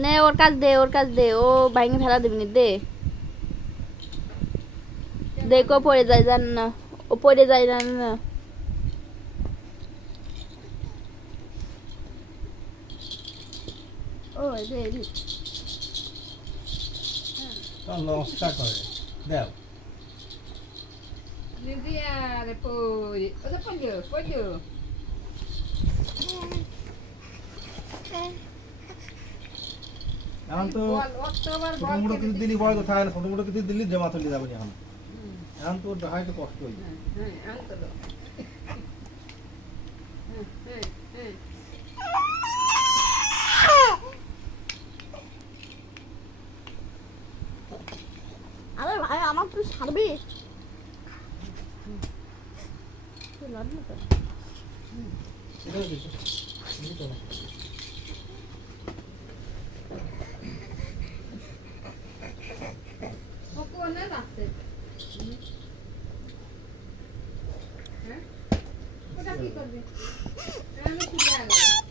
নে ওর কাজ দে ও ভাঙে ফেলা দিবি দে দেখো পড়ে যায় জান না ও পড়ে যায় জান না ও দে দি লসটা করে দাও দিদি আরে পড়ি ওটা পড়লো এখন তো বল অক্টোবর ছোট বল মোটো কিছু দিলি বড় তো থাকে না ছোট মোটো কিছু দিলি জমা তুলি যাবে এখন এখন তো হয়তো কষ্ট হয়ে যায় হ্যাঁ আনতো দাও হ্যাঁ হ্যাঁ আরে ভাই আমার তুই ছাড়বি তুই লড়বি তো সেটাও দিছো দিতো না ও কোনে আছে হ্যাঁ ওটা কি করবে আমি ছুটে গেল